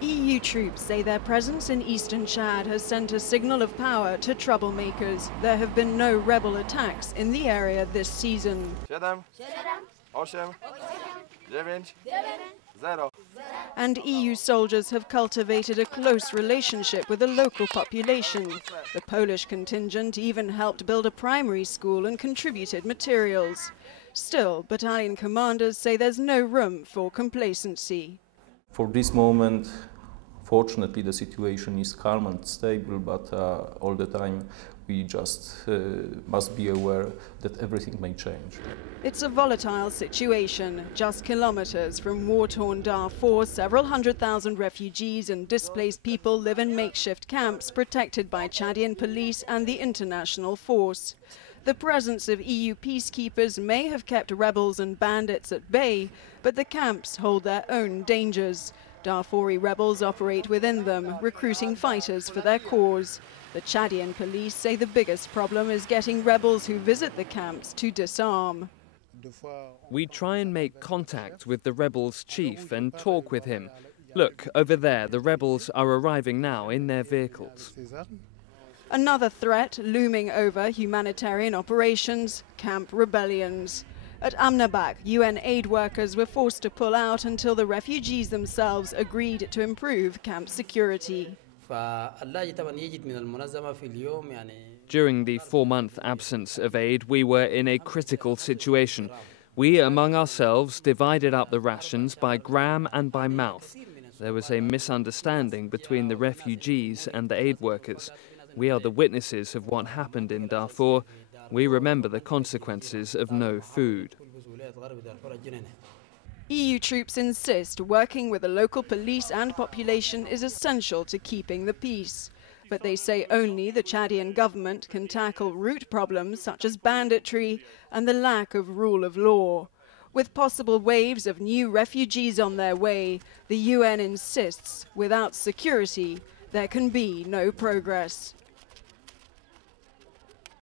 EU troops say their presence in eastern Chad has sent a signal of power to troublemakers. There have been no rebel attacks in the area this season. And EU soldiers have cultivated a close relationship with the local population. The Polish contingent even helped build a primary school and contributed materials. Still, battalion commanders say there's no room for complacency. For this moment, fortunately, the situation is calm and stable, but all the time we just must be aware that everything may change. It's a volatile situation. Just kilometers from war-torn Darfur, several 100,000 refugees and displaced people live in makeshift camps protected by Chadian police and the international force. The presence of EU peacekeepers may have kept rebels and bandits at bay, but the camps hold their own dangers. Darfuri rebels operate within them, recruiting fighters for their cause. The Chadian police say the biggest problem is getting rebels who visit the camps to disarm. We try and make contact with the rebels' chief and talk with him. Look, over there, the rebels are arriving now in their vehicles. Another threat looming over humanitarian operations, camp rebellions. At Amnabak, UN aid workers were forced to pull out until the refugees themselves agreed to improve camp security. During the 4-month absence of aid, we were in a critical situation. We, among ourselves, divided up the rations by gram and by mouth. There was a misunderstanding between the refugees and the aid workers. We are the witnesses of what happened in Darfur. We remember the consequences of no food. EU troops insist working with the local police and population is essential to keeping the peace. But they say only the Chadian government can tackle root problems such as banditry and the lack of rule of law. With possible waves of new refugees on their way, the UN insists without security there can be no progress.